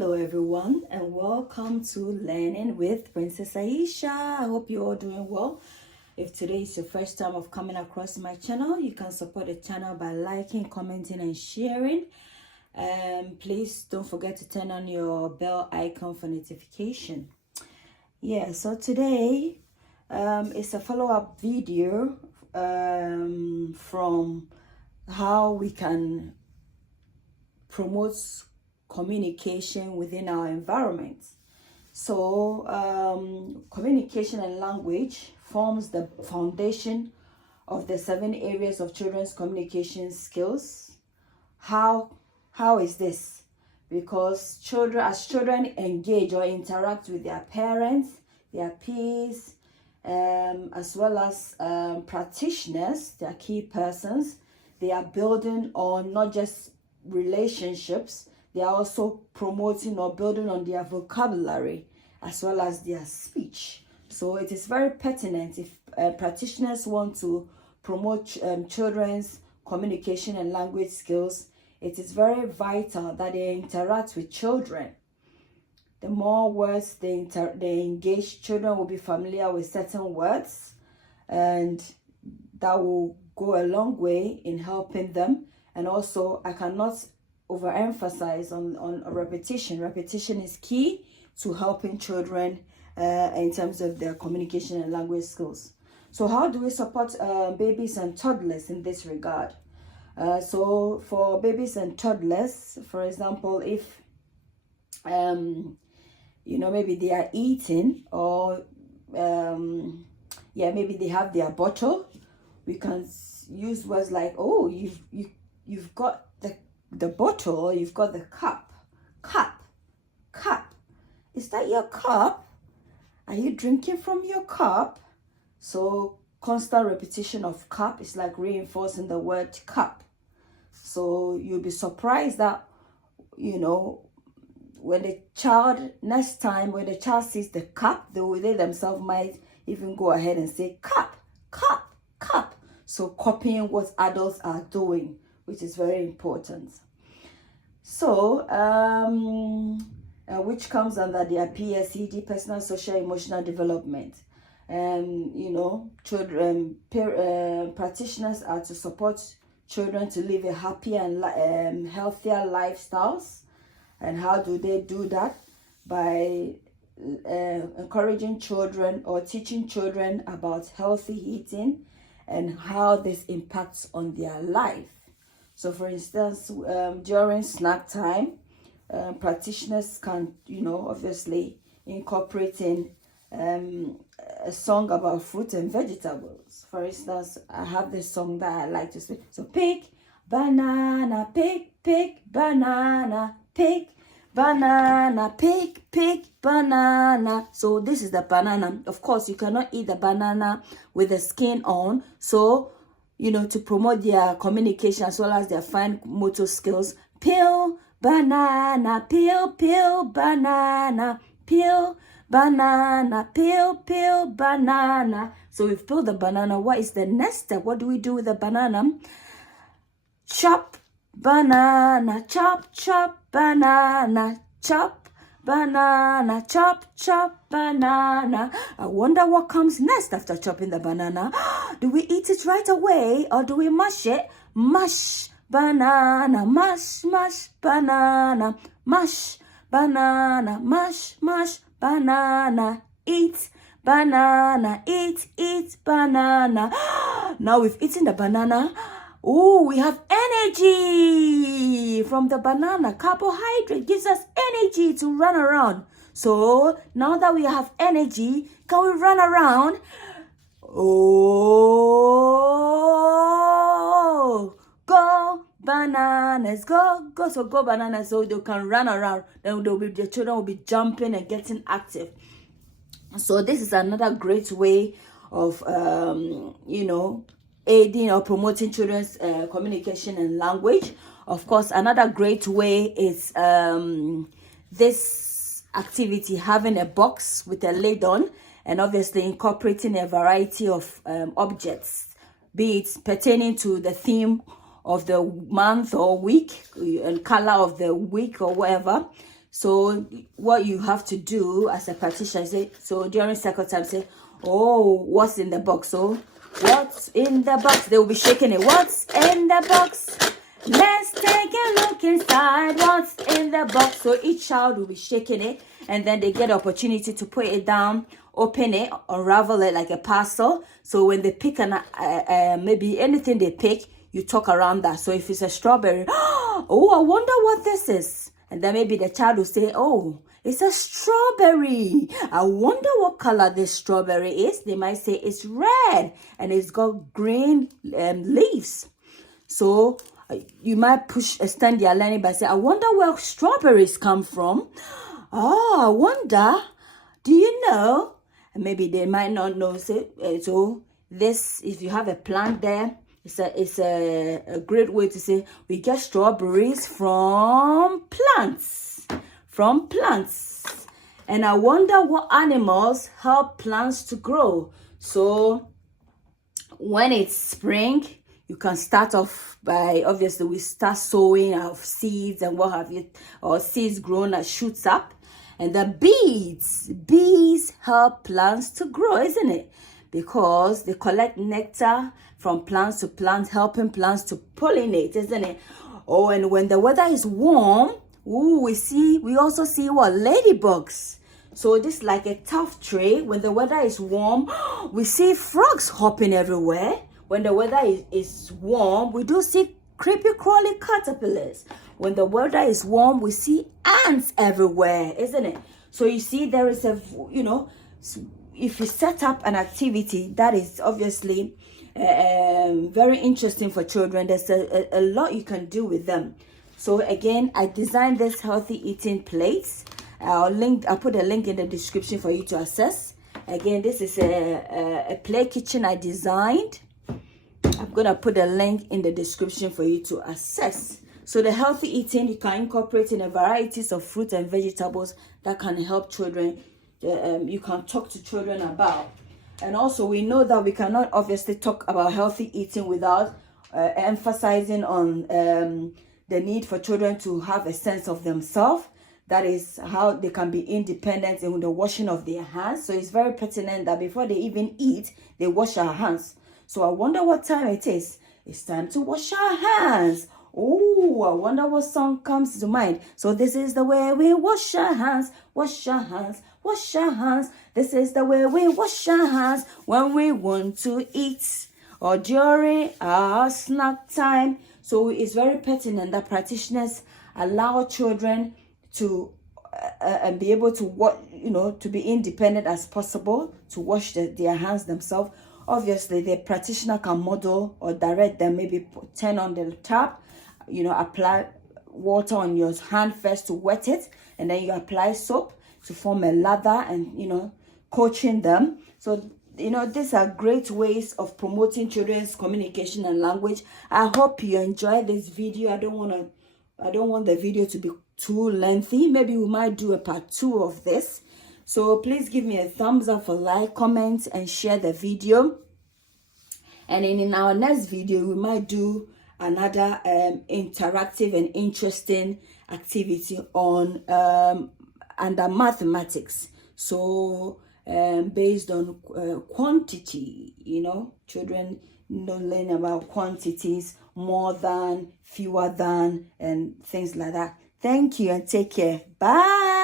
Hello everyone and welcome to Learning with Princess Aisha. I hope you're all doing well. If today is your first time of coming across my channel, you can support the channel by liking, commenting and sharing. Please don't forget to turn on your bell icon for notification. So today it's a follow-up video from how we can promote communication within our environment. So communication and language forms the foundation of the 7 areas of children's communication skills. How is this? Because as children engage or interact with their parents, their peers, as well as practitioners, their key persons, they are building on not just relationships, they are also promoting or building on their vocabulary as well as their speech. So it is very pertinent if practitioners want to promote children's communication and language skills. It is very vital that they interact with children. The more words they engage, children will be familiar with certain words, and that will go a long way in helping them. And also, I cannot overemphasize on repetition. Repetition is key to helping children in terms of their communication and language skills. So how do we support babies and toddlers in this regard? So for babies and toddlers, for example, if maybe they are eating, or maybe they have their bottle, we can use words like, oh, you've got the bottle, or you've got the cup. Is that your cup? Are you drinking from your cup? So constant repetition of cup is like reinforcing the word cup. So you'll be surprised that, when the child, next time when the child sees the cup, they themselves might even go ahead and say cup. So copying what adults are doing, which is very important. So which comes under their PSED, personal, social, emotional development. Children, practitioners are to support children to live a happier and healthier lifestyles. And how do they do that? By encouraging children or teaching children about healthy eating and how this impacts on their life. So for instance, during snack time, practitioners can, obviously incorporate in a song about fruit and vegetables. For instance, I have this song that I like to sing. So pick banana, pick banana, pick banana, pick banana. So this is the banana. Of course, you cannot eat the banana with the skin on. So, to promote their communication as well as their fine motor skills, peel banana, peel banana, peel banana, peel banana. So we've peeled the banana. What is the next step? What do we do with the banana? Chop banana, chop banana, chop banana, chop banana. I wonder what comes next after chopping the banana. Do we eat it right away, or do we mash it? Mash banana, mash banana, mash banana, mash banana, eat banana, eat banana. Now we've eaten the banana. Oh, we have energy from the banana. Carbohydrate gives us energy to run around. So now that we have energy, can we run around? Oh, go bananas, go. So go bananas, so they can run around. Then the children will be jumping and getting active. So this is another great way of, aiding or promoting children's communication and language. Of course, another great way is this activity, having a box with a lid on, and obviously incorporating a variety of objects, be it pertaining to the theme of the month or week and color of the week or whatever. So what you have to do as a practitioner, say, so during cycle time, say, oh, what's in the box? So what's in the box? They will be shaking it. What's in the box? Let's take a look inside. What's in the box? So each child will be shaking it, and then they get the opportunity to put it down, open it, unravel it like a parcel. So when they pick maybe anything they pick, you talk around that. So if it's a strawberry, oh, I wonder what this is. And then maybe the child will say, oh, it's a strawberry. I wonder what color this strawberry is. They might say it's red and it's got green leaves. So you might extend their learning by saying, I wonder where strawberries come from. Oh, I wonder, do you know? And maybe they might not know. So this, if you have a plant there, it's a great way to say we get strawberries from plants. And I wonder what animals help plants to grow. So when it's spring, you can start off by, obviously, we start sowing our seeds and what have you, or seeds grown as shoots up. And the bees help plants to grow, isn't it? Because they collect nectar from plants to plants, helping plants to pollinate, isn't it? Oh, and when the weather is warm, we also see what? Ladybugs. So this is like a tough tray. When the weather is warm, we see frogs hopping everywhere. When the weather is warm, we do see creepy crawly caterpillars. When the weather is warm, we see ants everywhere, isn't it? So you see, there is if you set up an activity that is obviously very interesting for children, there's a lot you can do with them. So again, I designed this healthy eating plates. I'll put a link in the description for you to access. Again, this is a play kitchen I designed. I'm going to put a link in the description for you to access. So the healthy eating, you can incorporate in a varieties of fruit and vegetables that can help children. You can talk to children about. And also we know that we cannot obviously talk about healthy eating without emphasizing on the need for children to have a sense of themselves. That is how they can be independent in the washing of their hands. So it's very pertinent that before they even eat, they wash our hands. So I wonder what time it is. It's time to wash our hands. Oh, I wonder what song comes to mind. So this is the way we wash our hands, wash our hands, wash our hands. This is the way we wash our hands when we want to eat or during our snack time. So it's very pertinent that practitioners allow children to be able to to be independent as possible, to wash their hands themselves. Obviously, the practitioner can model or direct them, maybe turn on the tap, apply water on your hand first to wet it, and then you apply soap to form a lather and, coaching them. So, these are great ways of promoting children's communication and language. I hope you enjoyed this video. I don't want the video to be too lengthy. Maybe we might do a part 2 of this. So please give me a thumbs up for like, comment, and share the video. And in our next video, we might do another interactive and interesting activity on under mathematics. So based on quantity, children learn about quantities, more than, fewer than, and things like that. Thank you and take care. Bye.